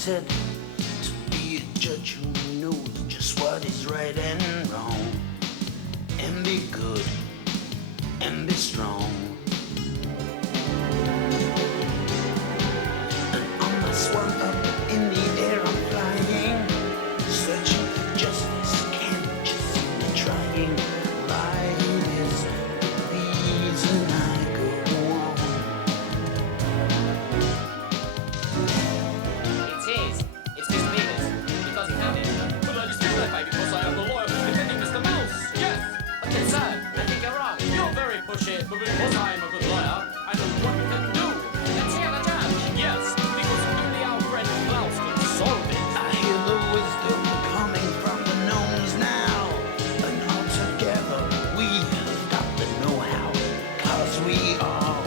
appointed to be a judge who knows just what is right and wrong, and be good and be strong. And on my swan up in the air I'm flying, searching for justice, can't you see me trying? Right is the reason I go on. It's Mr. Beagles, because he found it. But I discriminate because I am the lawyer defending Mr. Mouse. Yes. But then, sir, I think you're wrong. You're very pushy, but because I am a good lawyer, I know what we can do. Let's hear the judge. Yes, because only our friend Klaus can solve it. I hear the wisdom coming from the gnomes now, and all together we've got the know-how, 'cause we are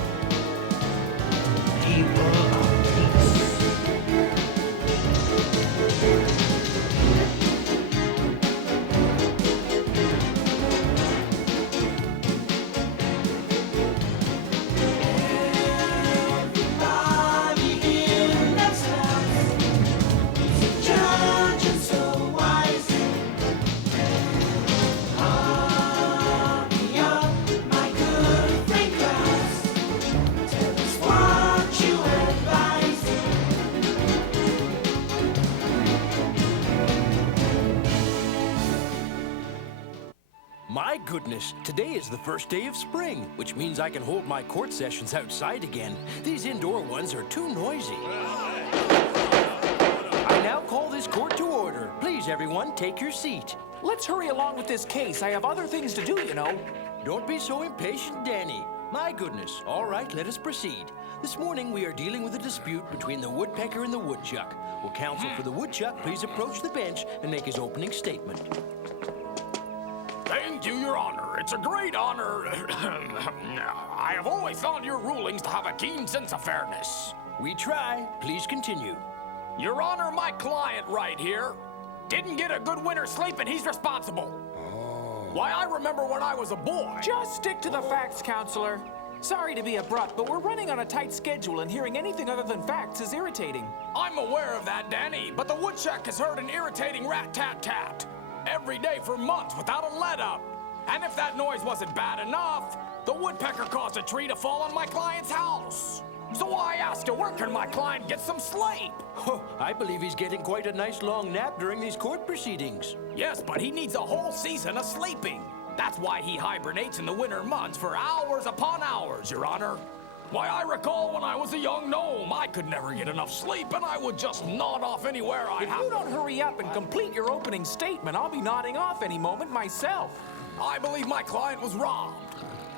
people of peace. Everybody in this house is a judge and so wise. Hurry up, my good friend Klaus. Tell us what you advise. My goodness, today is the first day of spring, which means I can hold my court sessions outside again. These indoor ones are too noisy. I now call this court to order. Please, everyone, take your seat. Let's hurry along with this case. I have other things to do, you know. Don't be so impatient, Dany. My goodness. All right, let us proceed. This morning we are dealing with a dispute between the woodpecker and the woodchuck. Will counsel for the woodchuck please approach the bench and make his opening statement? Thank you, Your Honor. It's a great honor. I have always found your rulings to have a keen sense of fairness. We try. Please continue. Your Honor, my client right here didn't get a good winter's sleep and he's responsible. Why, I remember when I was a boy. Just stick to the facts, counselor. Sorry to be abrupt, but we're running on a tight schedule and hearing anything other than facts is irritating. I'm aware of that, Dany, but the woodchuck has heard an irritating rat-tat-tat every day for months without a let-up. And if that noise wasn't bad enough, the woodpecker caused a tree to fall on my client's house. So I asked her, where can my client get some sleep? I believe he's getting quite a nice long nap during these court proceedings. Yes, but he needs a whole season of sleeping. That's why he hibernates in the winter months for hours upon hours, Your Honor. Why, I recall when I was a young gnome, I could never get enough sleep, and I would just nod off anywhere I If you don't hurry up and complete your opening statement, I'll be nodding off any moment myself. I believe my client was wrong.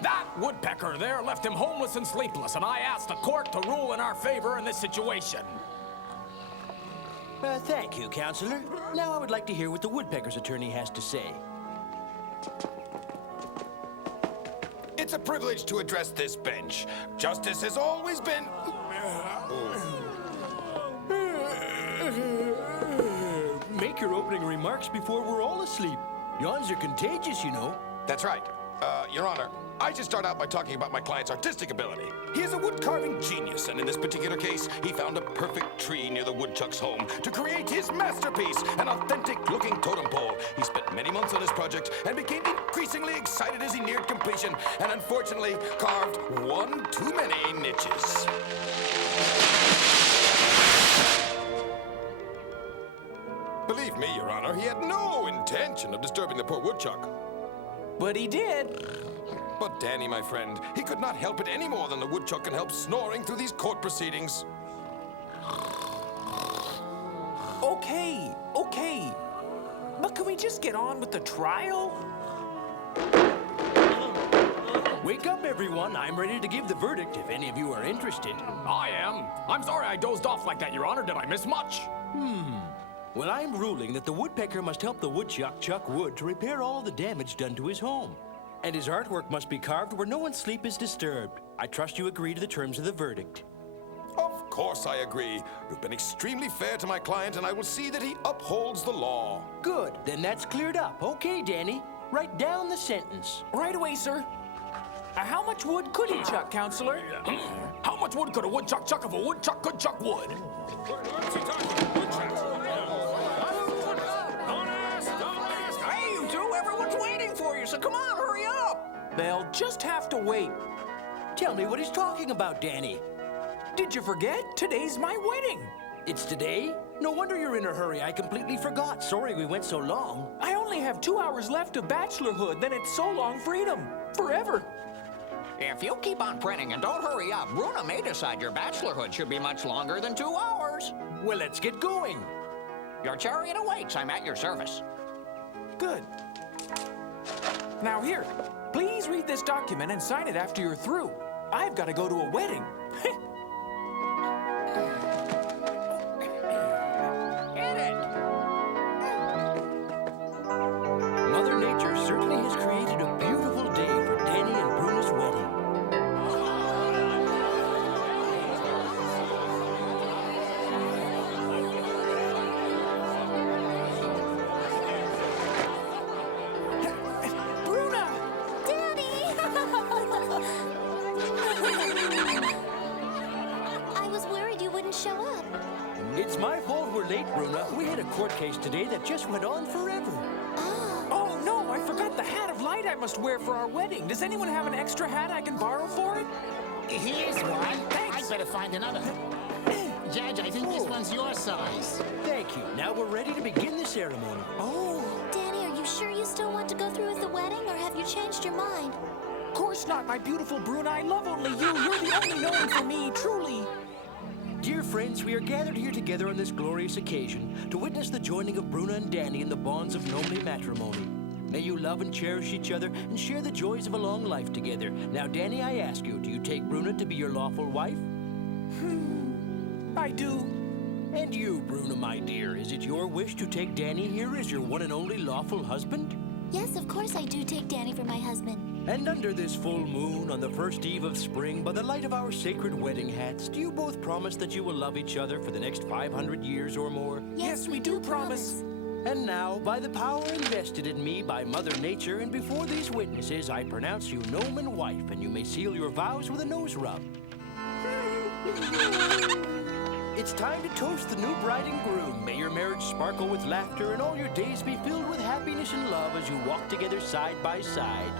That woodpecker there left him homeless and sleepless, and I asked the court to rule in our favor in this situation. Thank you, Counselor. Now I would like to hear what the woodpecker's attorney has to say. It's a privilege to address this bench. Justice has always been... Make your opening remarks before we're all asleep. Yawns are contagious, you know. That's right. Your Honor, I should start out by talking about my client's artistic ability. He is a wood-carving genius, and in this particular case, he found a perfect tree near the woodchuck's home to create his masterpiece, an authentic-looking totem pole. He spent many months on this project and became increasingly excited as he neared completion, and unfortunately carved one too many niches. Believe me, Your Honor, he had no intention of disturbing the poor woodchuck. But he did. But Dany, my friend, he could not help it any more than the woodchuck can help snoring through these court proceedings. Okay. But can we just get on with the trial? Wake up, everyone. I'm ready to give the verdict if any of you are interested. I am. I'm sorry I dozed off like that, Your Honor. Did I miss much? Well, I'm ruling that the woodpecker must help the woodchuck chuck wood to repair all of the damage done to his home. And his artwork must be carved where no one's sleep is disturbed. I trust you agree to the terms of the verdict. Of course I agree. You've been extremely fair to my client, and I will see that he upholds the law. Good. Then that's cleared up. Okay, Dany. Write down the sentence. Right away, sir. How much wood could he chuck, Counselor? How much wood could a woodchuck chuck if a woodchuck could chuck wood? Hey, you two, everyone's waiting for you, so come on, hurry up. They'll just have to wait. Tell me what he's talking about, Dany. Did you forget? Today's my wedding. It's today? No wonder you're in a hurry. I completely forgot. Sorry we went so long. I only have 2 hours left of bachelorhood, then it's so long freedom. Forever. If you keep on printing and don't hurry up, Bruna may decide your bachelorhood should be much longer than 2 hours. Well, let's get going. Your chariot awaits. I'm at your service. Good. Now here, please read this document and sign it after you're through. I've got to go to a wedding. Get it! Mother Nature certainly has created a beautiful day for Dany and Bruna's wedding. Bruna! I was worried you wouldn't show up. It's my fault we're late, Bruna. We had a court case today that just went on forever. Oh, no, I forgot the hat of light I must wear for our wedding. Does anyone have an extra hat I can borrow for it? Here's one. Thanks. I'd better find another. Judge, I think this one's your size. Thank you. Now we're ready to begin the ceremony. Oh, Dany, are you sure you still want to go through with the wedding, or have you changed your mind? of course not, my beautiful Bruna. I love only you. You're the only known for me, truly. Dear friends, we are gathered here together on this glorious occasion to witness the joining of Bruna and Dany in the bonds of noble matrimony. May you love and cherish each other and share the joys of a long life together. Now, Dany, I ask you, do you take Bruna to be your lawful wife? I do. And you, Bruna, my dear, is it your wish to take Dany here as your one and only lawful husband? Yes, of course I do take Dany for my husband. And under this full moon, on the first eve of spring, by the light of our sacred wedding hats, do you both promise that you will love each other for the next 500 years or more? Yes, we do promise. And now, by the power invested in me by Mother Nature, and before these witnesses, I pronounce you gnomon wife, and you may seal your vows with a nose rub. It's time to toast the new bride and groom. May your marriage sparkle with laughter, and all your days be filled with happiness and love as you walk together side by side.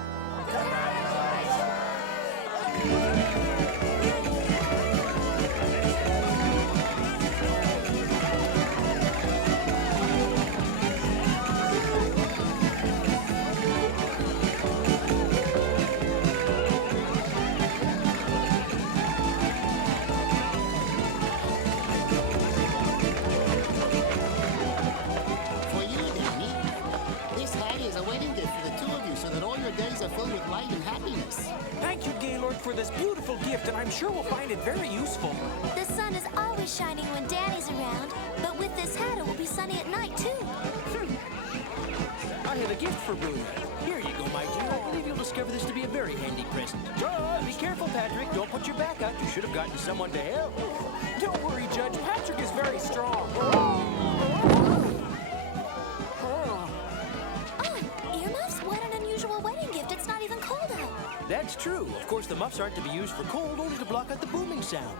For you, Dany, this hat is a wedding gift for the two of you so that all your days are filled with light and happiness. Thank you, Gaylord, for this beautiful gift, and I'm sure we'll find it very useful. The sun is always shining when Dany's around, but with this hat it will be sunny at night, too. I have a gift for Bruna. Here you go, my dear. I believe you'll discover this to be a very handy present. Be careful, Patrick. Don't put your back out. You should have gotten someone to help. Don't worry, Judge. Patrick is very strong. Earmuffs? What an unusual wedding gift. It's not even cold out. That's true. Of course, the muffs aren't to be used for cold, only to block out the booming sound.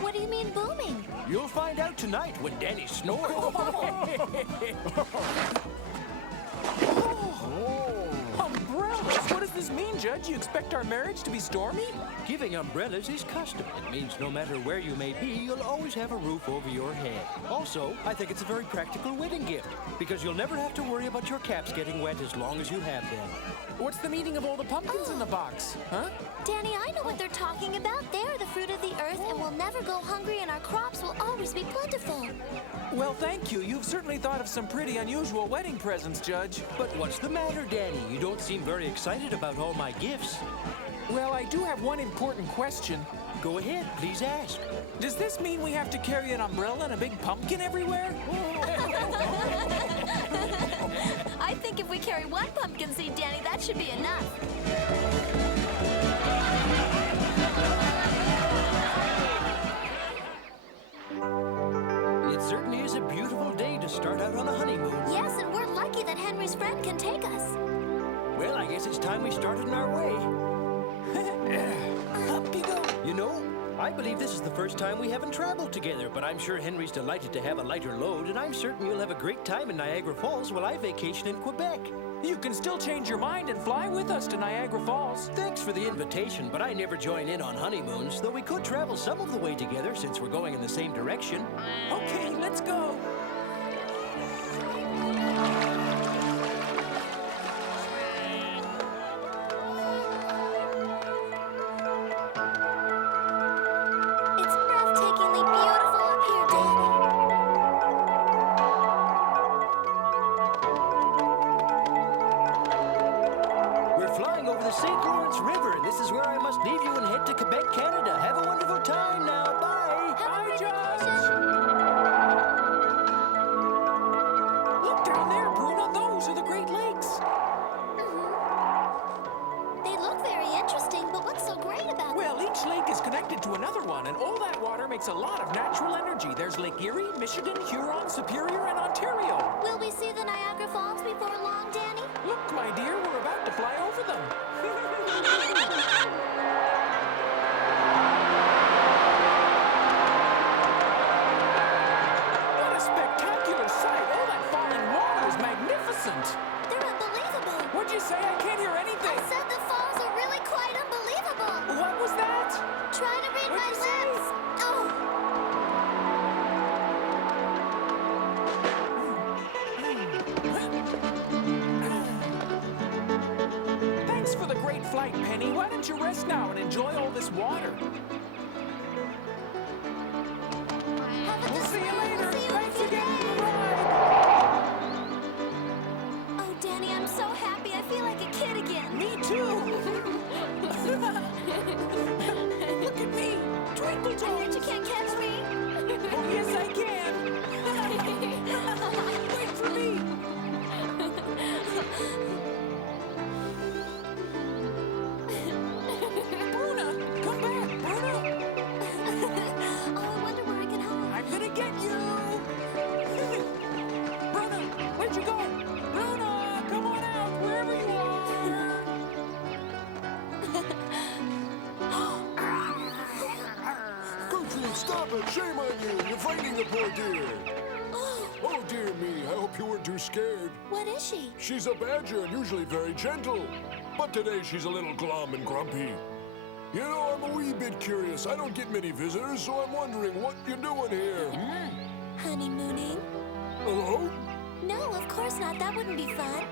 What do you mean booming? You'll find out tonight when Dany snores. Umbrellas? What does this mean, Judge? You expect our marriage to be stormy? Giving umbrellas is custom. It means no matter where you may be, you'll always have a roof over your head. Also, I think it's a very practical wedding gift, because you'll never have to worry about your caps getting wet as long as you have them. What's the meaning of all the pumpkins in the box? Huh? Dany, I know what they're talking about. They're the fruit of the earth, and we'll never go hungry, and our crops will always be plentiful. Well, thank you. You've certainly thought of some pretty unusual wedding presents, Judge. But what's the matter, Dany? You don't seem very excited about all my gifts. Well, I do have one important question. Go ahead, please ask. Does this mean we have to carry an umbrella and a big pumpkin everywhere? I think if we carry one pumpkin seed, Dany, that should be enough. It certainly is a beautiful day to start out on a honeymoon. Yes, and we're lucky that Henry's friend can take us. Well, I guess it's time we started on our way. I believe this is the first time we haven't traveled together, but I'm sure Henry's delighted to have a lighter load, and I'm certain you'll have a great time in Niagara Falls while I vacation in Quebec. You can still change your mind and fly with us to Niagara Falls. Thanks for the invitation, but I never join in on honeymoons, though we could travel some of the way together since we're going in the same direction. Okay, let's go. It's breathtakingly beautiful up here, Dany. We're flying over the St. Lawrence River, and this is where I must leave you and head to Quebec, Canada. Have a wonderful time now. Bye. Bye, Judge. Look down there, Bruno. Those are the Great Lakes. They look very interesting, but what's so great about them? Well, each lake is connected to another one, and all that water makes a lot of natural energy. There's Lake Erie, Michigan, Huron, Superior, and Ontario. Will we see the Niagara Falls before long, Dany? Look, my dear, we're about to fly over them. What a spectacular sight! All that falling water is magnificent. They're unbelievable. What'd you say? I can't hear I anything. said the falls are really quite unbelievable. What was that? Trying to read What'd my you say? lips. Oh, Thanks for the great flight, Penny. Why don't you rest now and enjoy all this water? have a We'll good see you time. later. See you Thanks later. again for the ride. Oh, Dany, I'm so happy. I feel like a kid again. Me too. Look at me. Twinkle I heard toes. you can't catch me. Oh, yes, I can. Wait for me. Bruna, come back, Bruna. Oh, I wonder where I can hide. I'm gonna get you. Bruna, where'd you go? Bruna, come on out, wherever you are. Gertrude, stop it! Shame on you! You're frightening the poor dear! Oh, dear me, I hope you weren't too scared. What is she? She's a badger and usually very gentle. But today she's a little glum and grumpy. You know, I'm a wee bit curious. I don't get many visitors, so I'm wondering what you're doing here. Honeymooning? Hello? No, of course not. That wouldn't be fun.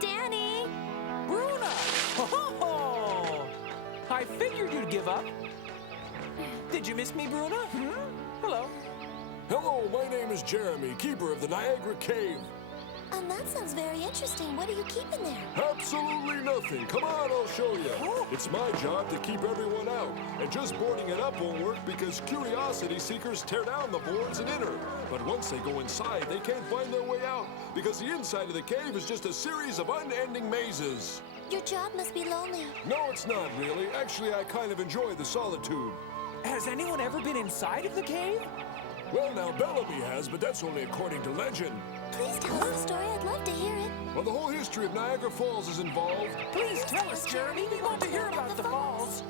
Dany! Bruna! Oh, I figured you'd give up. Did you miss me, Bruna? Hello. Hello, my name is Jeremy, keeper of the Niagara Cave. That sounds very interesting. What are you keeping there? Absolutely nothing. Come on, I'll show you. It's my job to keep everyone out. And just boarding it up won't work because curiosity seekers tear down the boards and enter. But once they go inside, they can't find their way out because the inside of the cave is just a series of unending mazes. Your job must be lonely. No, it's not really. Actually, I kind of enjoy the solitude. Has anyone ever been inside of the cave? Well, now, Bellamy has, but that's only according to legend. Please tell us the story. I'd love to hear it. Well, the whole history of Niagara Falls is involved. Please tell us, Jeremy. We want to hear about the falls.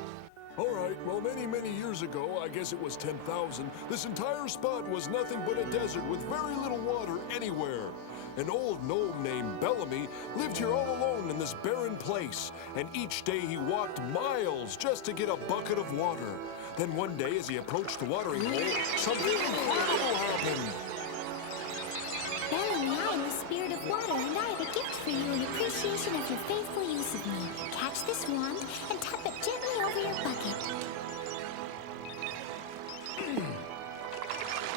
All right, well, many, many years ago, I guess it was 10,000, this entire spot was nothing but a desert with very little water anywhere. An old gnome named Bellamy lived here all alone in this barren place, and each day he walked miles just to get a bucket of water. Then one day, as he approached the watering hole, something incredible happened. Bellamy, I am the spirit of water, and I have a gift for you in appreciation of your faithful use of me. Catch this wand and tap it gently over your bucket.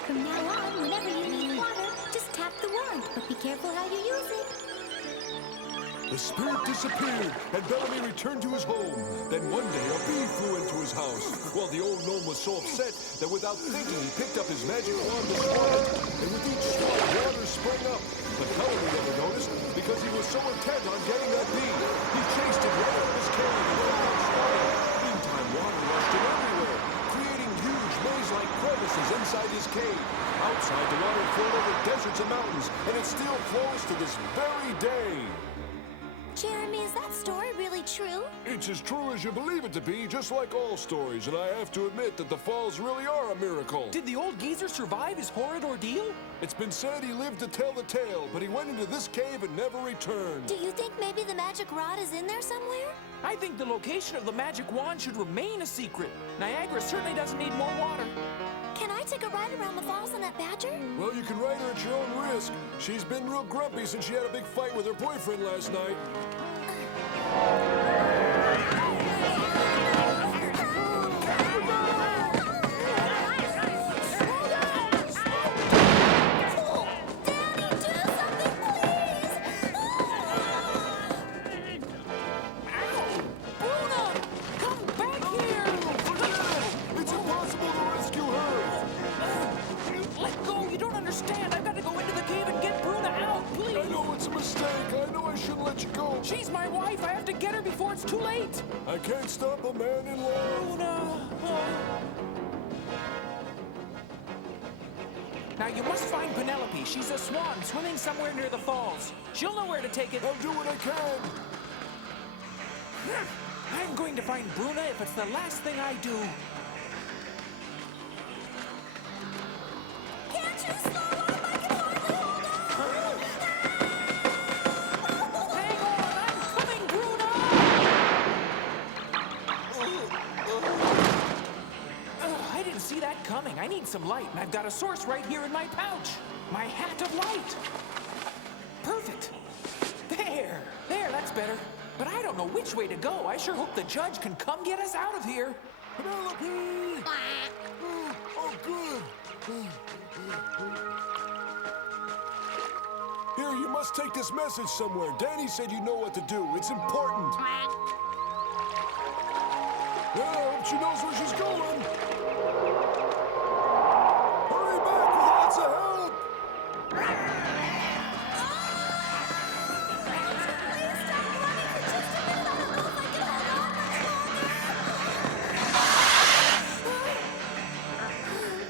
From now on, whenever you need water, just tap the wand, but be careful how you use it. The spirit disappeared, and Bellamy returned to his home. Then one day, a bee flew into his house. Well, the old gnome was so upset that without thinking, he picked up his magic wand to swat it. And with each swat, water sprang up. But Bellamy never noticed because he was so intent on getting that bee. He chased it right out of his cave and let it go swatting. Meantime, water rushed in everywhere, creating huge maze-like crevices inside his cave. Outside, the water flowed over deserts and mountains, and it still flows to this very day. Jeremy, is that story really really true? It's as true as you believe it to be, just like all stories, and I have to admit that the falls really are a miracle. Did the old geezer survive his horrid ordeal? It's been said he lived to tell the tale, but he went into this cave and never returned. Do you think maybe the magic rod is in there somewhere? I think the location of the magic wand should remain a secret. Niagara certainly doesn't need more water. Can I take a ride around the falls on that badger? Well, you can ride her at your own risk. She's been real grumpy since she had a big fight with her boyfriend last night. She's my wife. I have to get her before it's too late. I can't stop a man in love. Oh, no. Now, you must find Penelope. She's a swan swimming somewhere near the falls. She'll know where to take it. I'll do what I can. I'm going to find Bruna if it's the last thing I do. Can't you slow up? I can hardly hold on. Hang on, I'm coming, Bruna! I didn't see that coming. I need some light, and I've got a source right here in my pouch. My hat of light. Perfect. There, that's better. But I don't know which way to go. I sure hope the judge can come get us out of here. Penelope! Oh, good. Here, you must take this message somewhere. Dany said you know what to do. It's important. Yeah, I hope she knows where she's going. Hurry back with lots of help.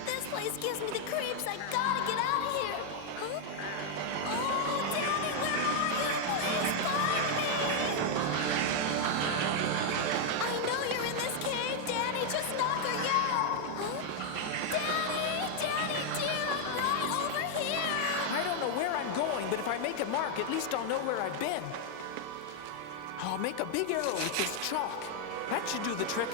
This place gives me the creeps. I gotta get out of here. Huh? Oh, Dany, where are you? Please find me. I know you're in this cave, Dany. Just knock or yell. Huh? Dany, dear, I'm right over here. I don't know where I'm going, but if I make a mark, at least I'll know where I've been. I'll make a big arrow with this chalk. That should do the trick.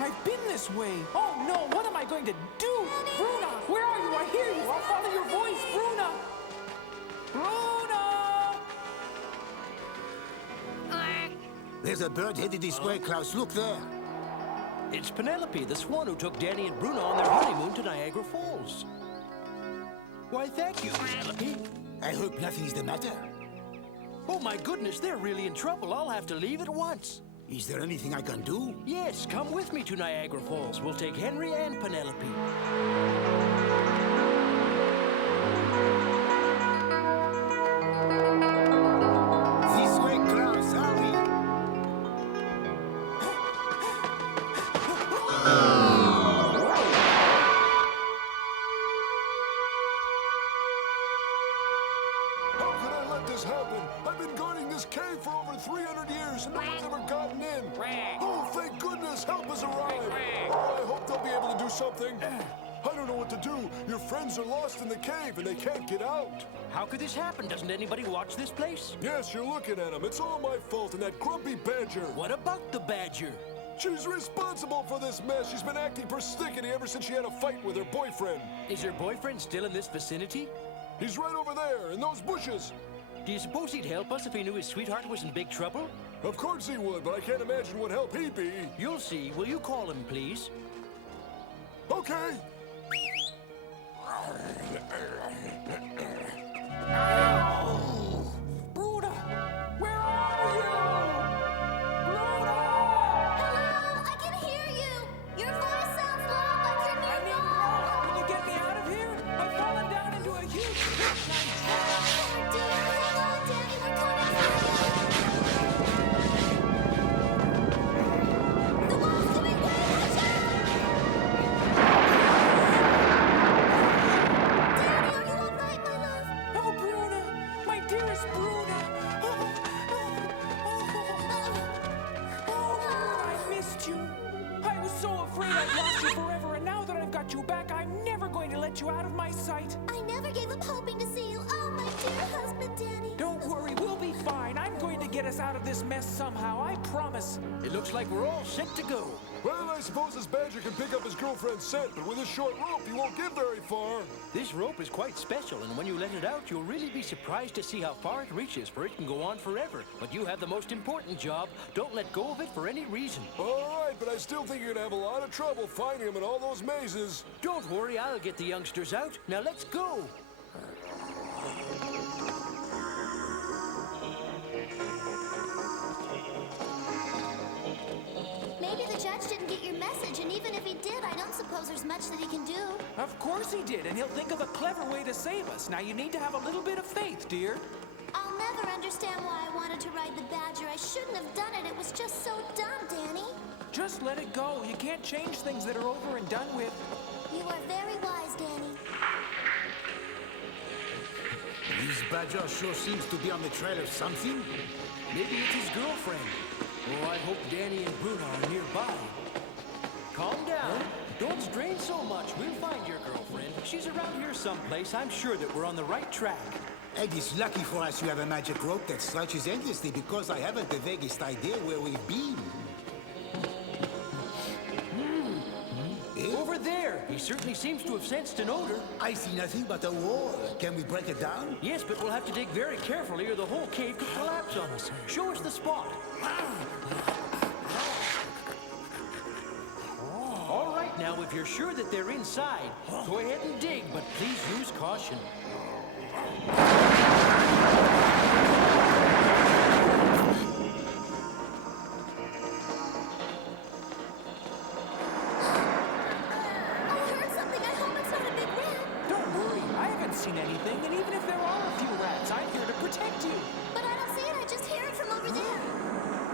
I've been this way. Oh no, what am I going to do? Bruna, where are you? I hear you. I'll follow your voice, Bruna. Bruna! There's a bird headed this way, Klaus. Look there. It's Penelope, the swan who took Dany and Bruna on their honeymoon to Niagara Falls. Why, thank you, Penelope. I hope nothing's the matter. Oh, my goodness, they're really in trouble. I'll have to leave at once. Is there anything I can do? Yes, come with me to Niagara Falls. We'll take Henry and Penelope. This way, Klaus. Hurry. How could I let this happen? I've been guarding this cave for over 300 years and no one's ever gotten in. Oh, thank goodness, help has arrived. Oh, I hope they'll be able to do something. I don't know what to do. Your friends are lost in the cave and they can't get out. How could this happen? Doesn't anybody watch this place? Yes, you're looking at them. It's all my fault and that grumpy badger. What about the badger? She's responsible for this mess. She's been acting persnickety ever since she had a fight with her boyfriend. Is her boyfriend still in this vicinity? He's right over there, in those bushes. Do you suppose he'd help us if he knew his sweetheart was in big trouble? Of course he would, but I can't imagine what help he'd be. You'll see. Will you call him, please? Okay. Bruna! Where are you? Bruna! Hello, I can hear you. Your voice sounds loud like you're I near mean, can you get me out of here? I've fallen down into a huge pit. Oh, dear. Hold on, Dany. We're coming for you. The wall's giving way. Watch out! Dany, are you all right, my love? get us out of this mess somehow, I promise. It looks like we're all set to go. Well, I suppose this badger can pick up his girlfriend's scent, but with a short rope, he won't get very far. This rope is quite special, and when you let it out, you'll really be surprised to see how far it reaches, for it can go on forever. But you have the most important job. Don't let go of it for any reason. All right, but I still think you're gonna have a lot of trouble finding him in all those mazes. Don't worry, I'll get the youngsters out. Now let's go. Maybe the judge didn't get your message, and even if he did, I don't suppose there's much that he can do. Of course he did, and he'll think of a clever way to save us. Now you need to have a little bit of faith, dear. I'll never understand why I wanted to ride the badger. I shouldn't have done it. It was just so dumb, Dany. Just let it go. You can't change things that are over and done with. You are very wise, Dany. This badger sure seems to be on the trail of something. Maybe it's his girlfriend. Oh, I hope Dany and Bruno are nearby. Calm down. Don't strain so much. We'll find your girlfriend. She's around here someplace. I'm sure that we're on the right track. Ed, it's lucky for us you have a magic rope that stretches endlessly, because I haven't the vaguest idea where we've been. Over there. He certainly seems to have sensed an odor. I see nothing but a wall. Can we break it down? Yes, but we'll have to dig very carefully or the whole cave could collapse on us. Show us the spot. All right, now, if you're sure that they're inside, go ahead and dig, but please use caution. Anything, and even if there are a few rats, I'm here to protect you. But I don't see it. I just hear it from over there.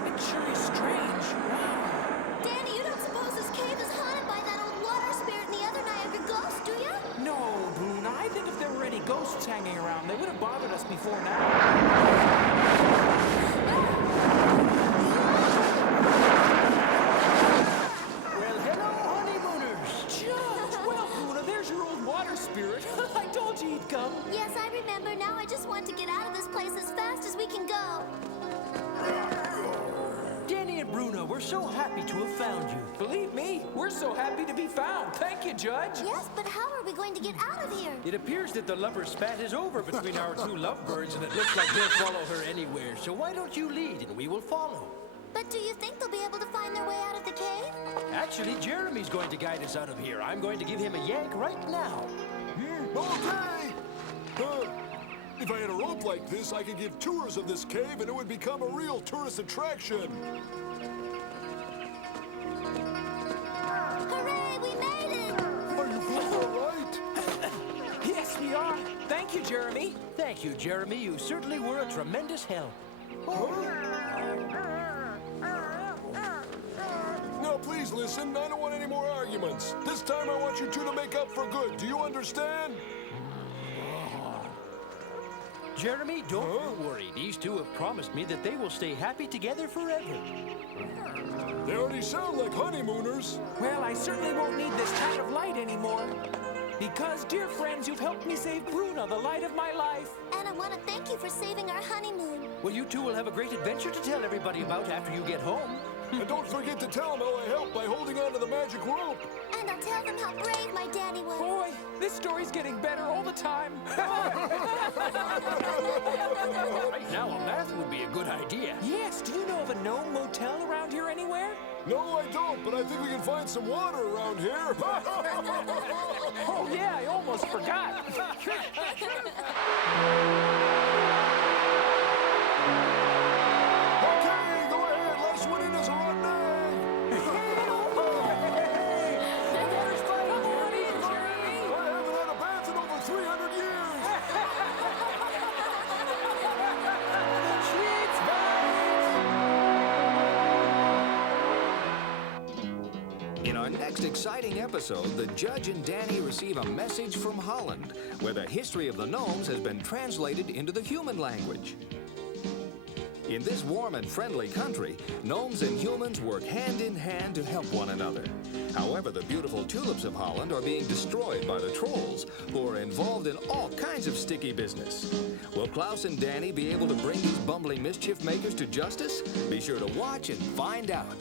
It sure is strange. Wow. Dany, you don't suppose this cave is haunted by that old water spirit and the other Niagara ghost, do you? No, Bruna. I think if there were any ghosts hanging around, they would have bothered us before now. Well, hello, honeymooners. Judge! Well, Bruna, there's your old water spirit. I told you he'd come. Yes, I remember. Now I just want to get out of this place as fast as we can go. Dany and Bruno, we're so happy to have found you. Believe me, we're so happy to be found. Thank you, Judge. Yes, but how are we going to get out of here? It appears that the lover spat is over between our two lovebirds, and it looks like they'll follow her anywhere. So why don't you lead, and we will follow. But do you think they'll be able to find their way out of the cave? Actually, Jeremy's going to guide us out of here. I'm going to give him a yank right now. Okay! If I had a rope like this, I could give tours of this cave and it would become a real tourist attraction. Hooray, we made it! Are you both all right? Yes, we are. Thank you, Jeremy. Thank you, Jeremy. You certainly were a tremendous help. Now, please listen. I don't want any more arguments. This time I want you two to make up for good. Do you understand? Jeremy, don't worry. These two have promised me that they will stay happy together forever. They already sound like honeymooners. Well, I certainly won't need this hat of light anymore. Because, dear friends, you've helped me save Bruna, the light of my life. And I want to thank you for saving our honeymoon. Well, you two will have a great adventure to tell everybody about after you get home. And don't forget to tell them how I helped by holding on to the magic rope. And I'll tell them how brave my Dany was. Boy, this story's getting better all the time. Right now, a bath would be a good idea. Yes, do you know of a gnome motel around here anywhere? No, I don't, but I think we can find some water around here. Oh, yeah, I almost forgot. Okay, go ahead. Let us win in this hot day. I haven't had a bath in over 300 years. In our next exciting episode, the Judge and Dany receive a message from Holland, where the history of the gnomes has been translated into the human language. In this warm and friendly country, gnomes and humans work hand in hand to help one another. However, the beautiful tulips of Holland are being destroyed by the trolls, who are involved in all kinds of sticky business. Will Klaus and Dany be able to bring these bumbling mischief makers to justice? Be sure to watch and find out.